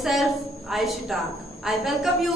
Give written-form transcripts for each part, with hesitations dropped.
myself Ayushi Tak. I welcome you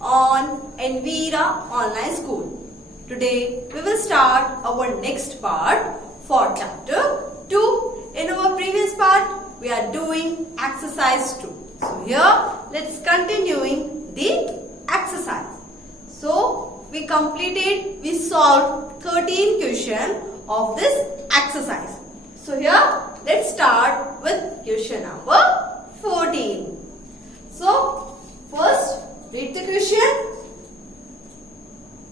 on Anvira Online School. Today we will start our next part for chapter 2. In our previous part we are doing exercise 2. So here let's continuing the exercise. So we solved 13 questions of this exercise. So here let's start with question number 14. So first read the question.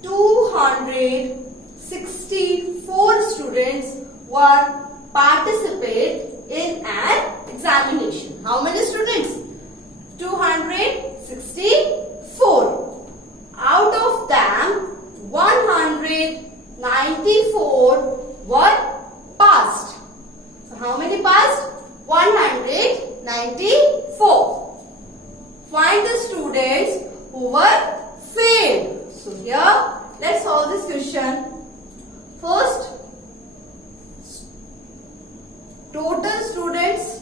264 students were participate in an examination. How many students? 264. Out of them 194 were passed. So how many passed? 194. Find the students who were failed. So here let's solve this question. First, total students.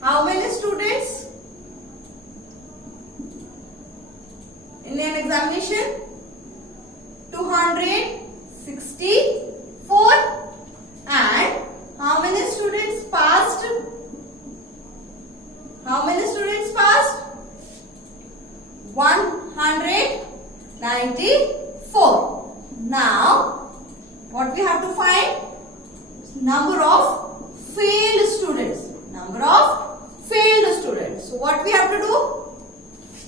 How many students in an examination? 264. And how many students passed? How many students passed? 194. Now, what we have to find? Number of failed students. Number of failed students. So, what we have to do?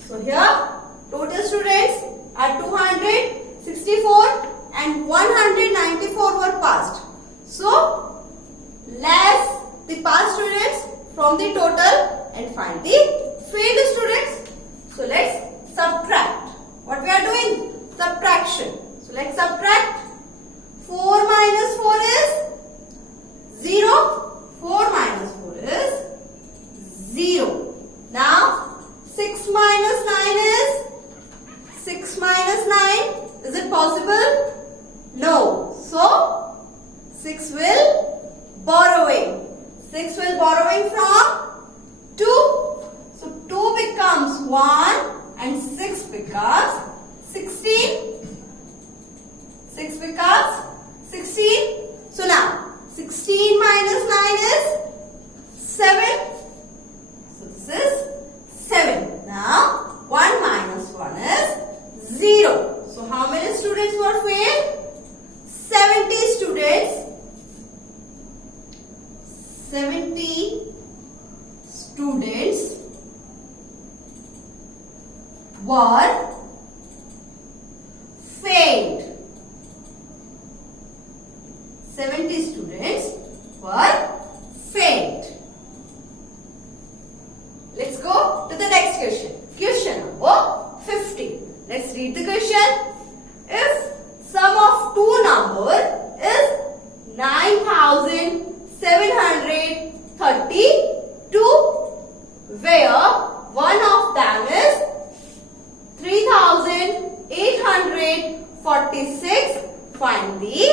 So, here total students are 264 and 194 were passed. So, less the passed students from the total and find the failed students. So, let's subtract. What we are doing? Subtraction. So, let's subtract. 4 minus 4 is 0. 4 minus 4 is 0. Now, 6 minus 9 is 6 minus 9. Is it possible? No. So, 6 will borrowing. 6 will borrowing from 2. So, 2 becomes 1 and 6 becomes 16. 6 becomes 16. So, now 16 minus 9 is 7. So, this is 7. Now, 1 minus 1 is 0. So, how many students were failed? 70 students. 70 students were failed. 70 students were failed. Let's go to the next question. Question number 15. Let's read the question. If sum of two numbers is 9,732, where one of them is 3,846, find the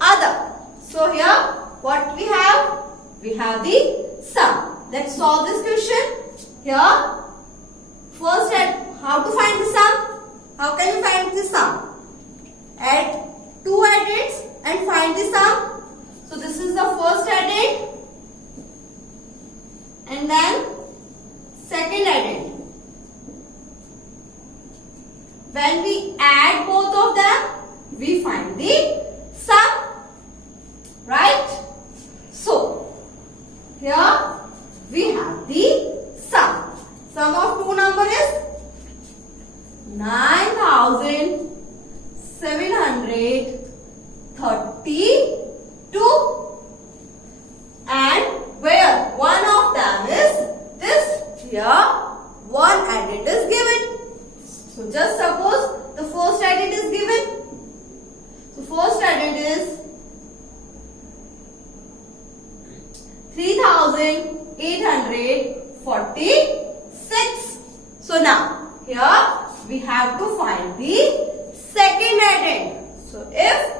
other. So here what we have? We have the sum. Let's solve this question. Here first how to find the sum? How can we find the sum? Add two additions and find the sum. So this is the first addend and then second addend. When we add both of them, we find the sum. Right? So, here we have the sum. Sum of two numbers is 9,732 and where one of them is this. Here one addend is given. So just suppose the first addend is given. So first addend is 3,846. So now here we have to find the second addend. So if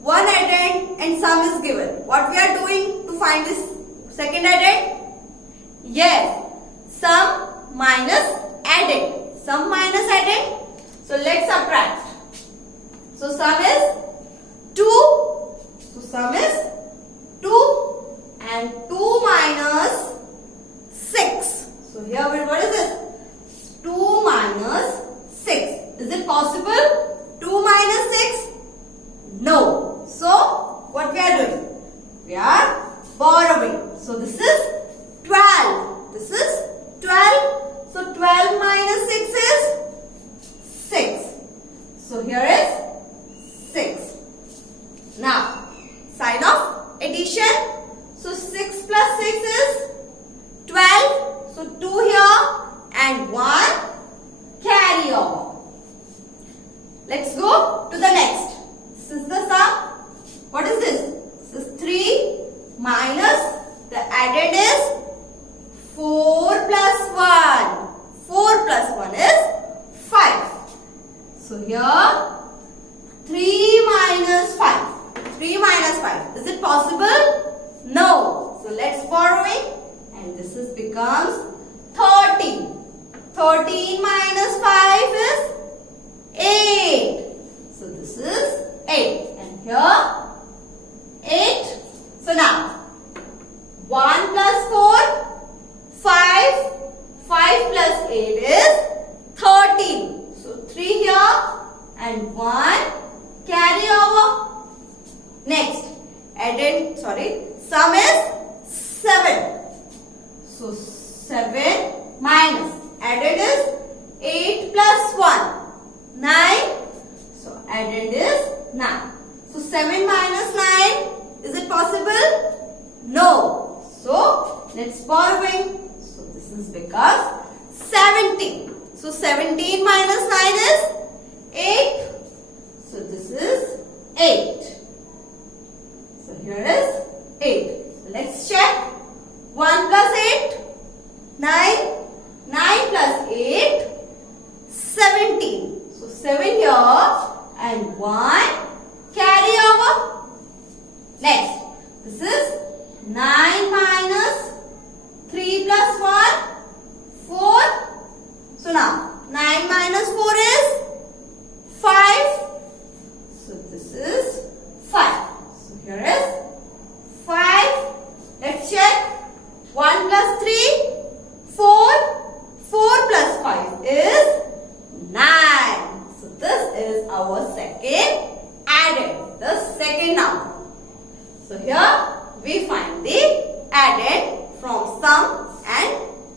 one addend and sum is given, what we are doing to find this second addend? Yes, Sum minus added. Sum minus added. So let's subtract. So sum is 2. So sum is 2 and 2 minus 6. So here what is this? 2 minus 6. Is it possible? 2 minus 6? No. So what we are doing? We are borrowing. So this is 12. This is 12. So 12 minus 6 is 6. So here is 6. Now sign of addition. So 6 plus 6 is 12. So 2 here and 1 carry over. Let's go to the next. This is the sum. What is this? This is 3 minus the added is 4 plus 1. 4 plus 1 is 5. So here 3 minus 5. 3 minus 5. Is it possible? No. So let's borrowing and this is becomes 13. 13 minus 5 is 8. So this is 8 and here 8. So now 1 plus 4 5. 5 plus 8 is 13. So 3 here and 1 carry over. Next sum is 7. So 7 minus added is 8 plus 1 9. So added is 9. So 7 minus 9, is it possible? No. So let's borrowing. So this is because 17. So 17 minus 9 is 8. So this is 8. So here is 8. So let's check. 1 plus 8, 9. 9 plus 8, 17. So 7 here and 1 carry over. Next, this is 9 minus 3 plus 1, 4. So now 9 minus 4 is 5. So this is 5. So here is 5. Let's check. 1 plus 3, 4. 4 plus 5 is 9. So this is our second added, the second number. So here we find the added from sum and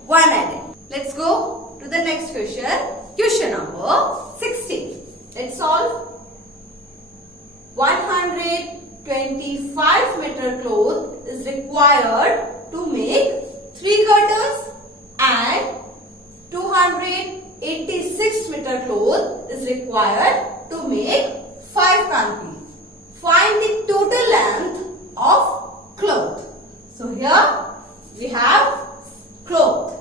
1 added. Let's go to the next question. Question number 16. Let's solve. 125 meter cloth is required to make 3 curtains and 286 meter cloth is required to make 5 canopies. Find the total length of cloth. So here we have cloth.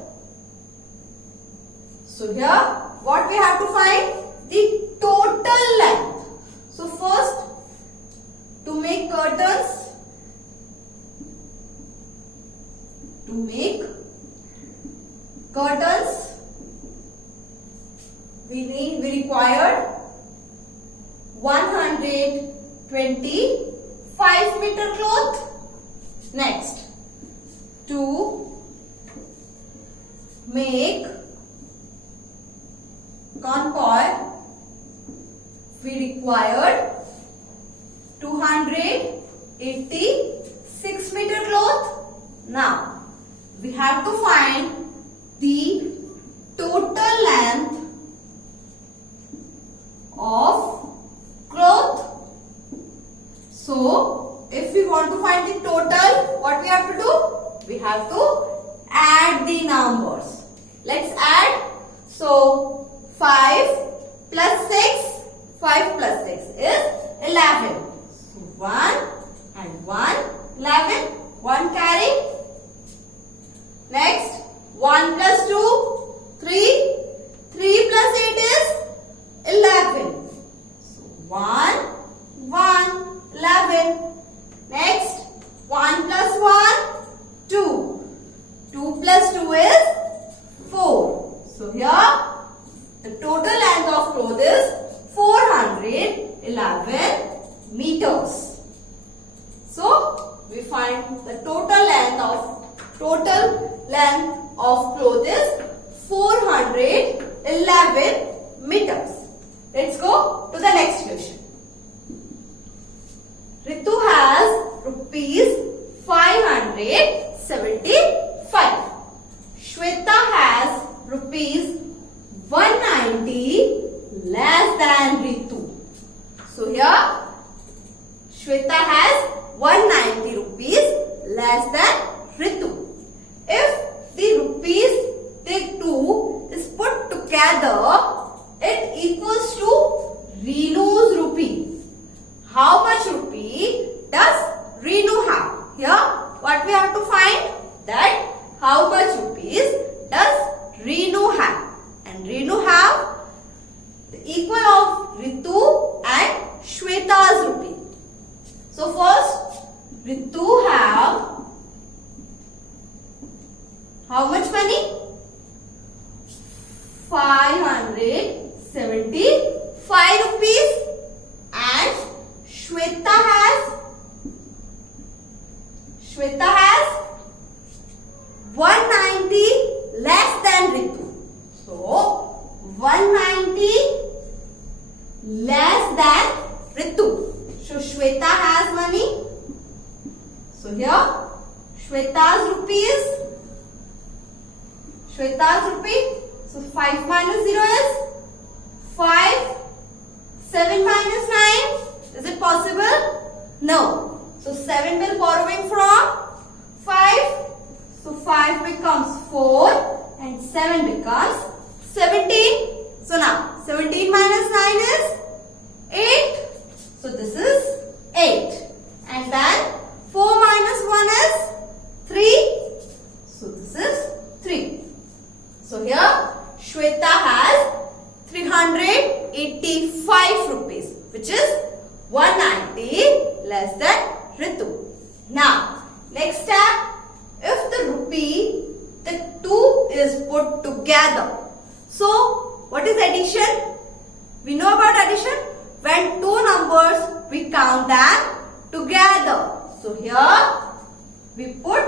So here what we have to find? The total length. So first, to make curtains, we required 125 meter cloth. Next, to make convoy, we required 286 meter cloth. Now, we have to find the total length of cloth. So, if we want to find the total, what we have to do? We have to add the numbers. Let's add. So, 5 plus 6, 5 plus 6 is 11. So, 1 and 1, 11, 1 carry. Next, 1 plus 2, 3, 3 plus 8 is 11. So, 1, 1, 11. Next, 1 plus 1, 2. 2 plus 2 is meters. So we find the total length of cloth is 411 meters. Let's go to the next question. Ritu has rupees 575. Shweta has rupees 190 less than Ritu. So here Shweta has 190 rupees less than Ritu. If the rupees they two is put together, it equals to Renu's rupee. How much rupee does Renu have? Here what we have to find, that how much rupees does Renu have? And Renu have the equal of Ritu and Shweta's rupee. So first Ritu have how much money? 575 rupees. And Shweta has 190 less than Ritu. So 190 less than Ritu. So Shweta has money. So here Shweta's rupee. So 5 minus 0 is 5. 7 minus 9. Is it possible? No. So 7 will borrowing from 5. So 5 becomes 4 and 7 becomes 17. So now 17 minus 9 is 8. So this is 8. And then 4 minus 1 is 3. So this is 3. So here Shweta has 385 rupees, which is 190 less than Ritu. Now, next step, if the rupee, the two is put together. So, what is addition? We know about addition. When two numbers, we count them together. So, here we put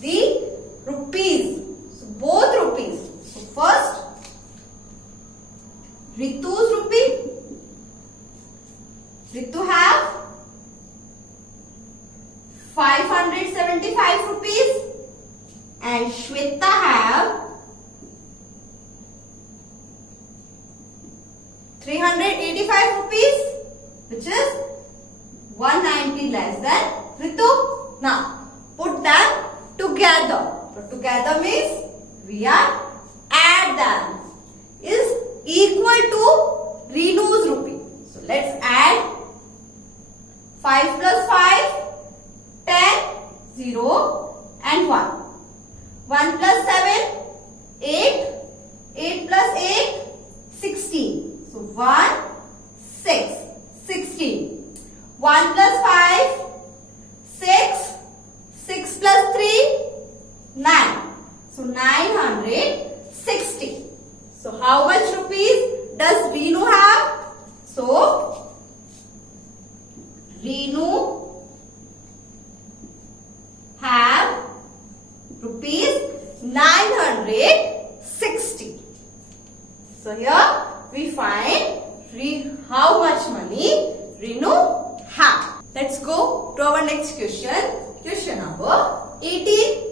the rupees. So, both rupees. So, first, Ritu's rupee. Ritu have 575 rupees and Shweta have 385 rupees, which is 190 less than Ritu. Now put them together. So together means we are add them is equal to Renu's rupee. So let's add 5 plus 5, 10, 0 and 1. 1 plus 7, 8. 8 plus 8, 16. So 1, 6, 16. 1 plus 5, 6. 6 plus 3, 9. So 960. So how much rupees does Renu have? So Renu have rupees 960. So here we find how much money Renu have. Let's go to our next question. Question number 18.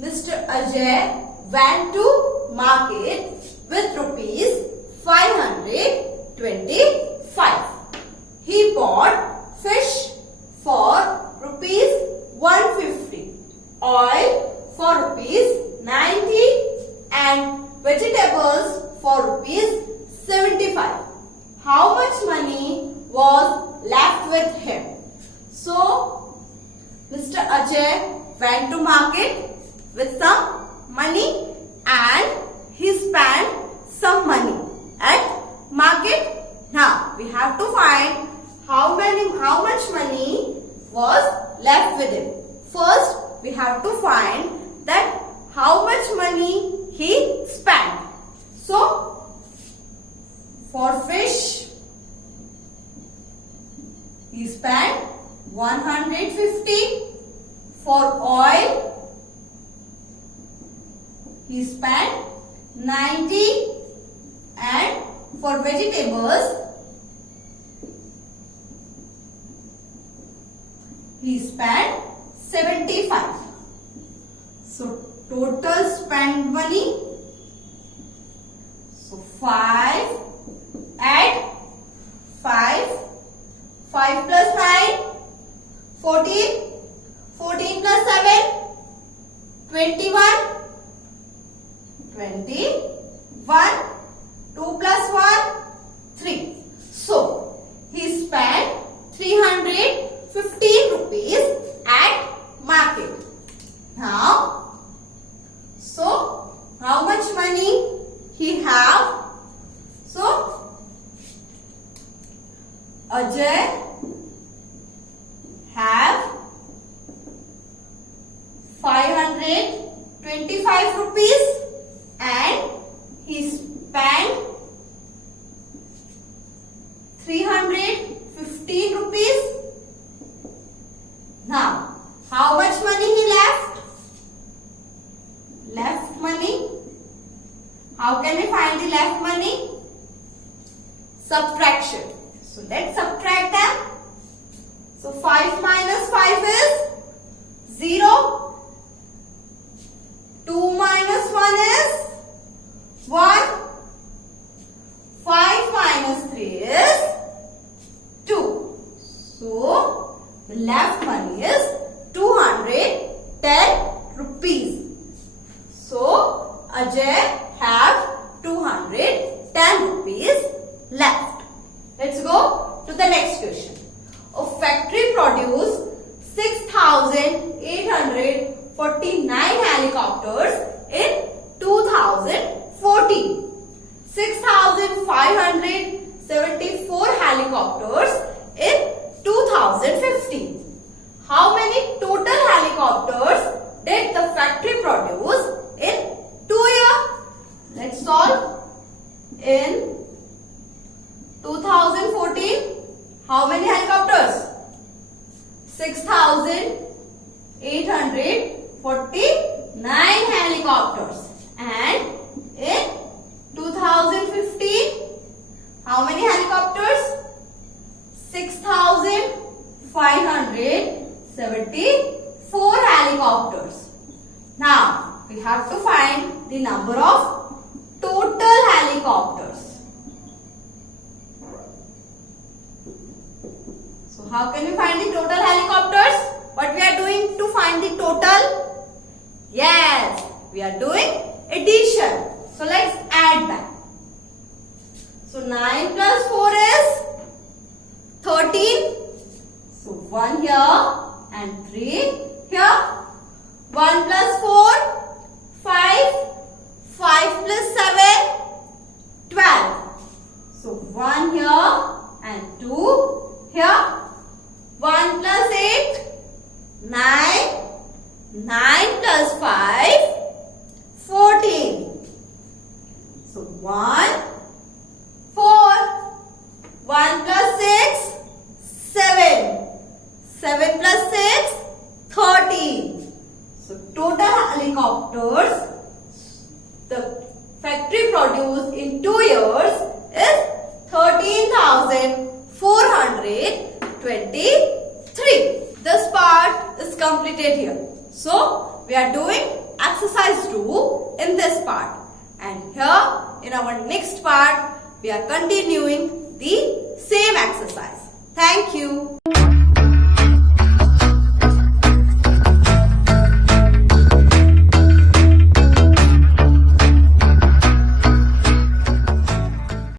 Mr. Ajay went to market with rupees 525. He bought fish for rupees 150, oil for rupees 90 and vegetables for rupees 75. How much money was left with him? So, Mr. Ajay went to market with some money and he spent some money at market. Now, we have to find how much money was left with him. First, we have to find that how much money he spent. So, for fish, he spent 150 for oil. He spent 90 and for vegetables he spent 75. So total spent money. So 5, add 5, 5 plus 9, 14, 14 plus 7, 21, 21, 2 plus 1, 3. So he spent 315 rupees at market. Now, so how much money he have? So Ajay have 525 rupees and he spent 315 rupees. Now, how much money he left? Left money. How can we find the left money? Subtraction. So let's subtract them. So 5 minus 5 is 0. 2 minus 1 is 1. 5 minus 3 is 2. So the left money is 210 rupees. So Ajay have 210 rupees left. Let's go to the next question. A factory produced 6,849 helicopters in 2014. 6,574 helicopters in 2015. How many total helicopters did the factory produce in 2 years? Let's solve. In 2014, how many helicopters? 6,849 helicopters. And in 2015, how many helicopters? 6,574 helicopters. Now, we have to find the number of total helicopters. So, how can we find the total helicopters? What we are doing to find the total? Yes, we are doing addition. So, let's add back. So, 9 plus 4 is 13. So, 1 here and 3 here. 1 plus 4, 5. 5 plus 7, 12. So, 1 here and 2 here. 1 plus 8, 9. 9 plus 5, 14. So, 1, 4. 1 plus 6, 7. 7 plus 6, 13. So, total helicopters the factory produced in 2 years is 13,423. This part is completed here. So, we are doing exercise 2 in this part. And here in our next part, we are continuing the same exercise. Thank you.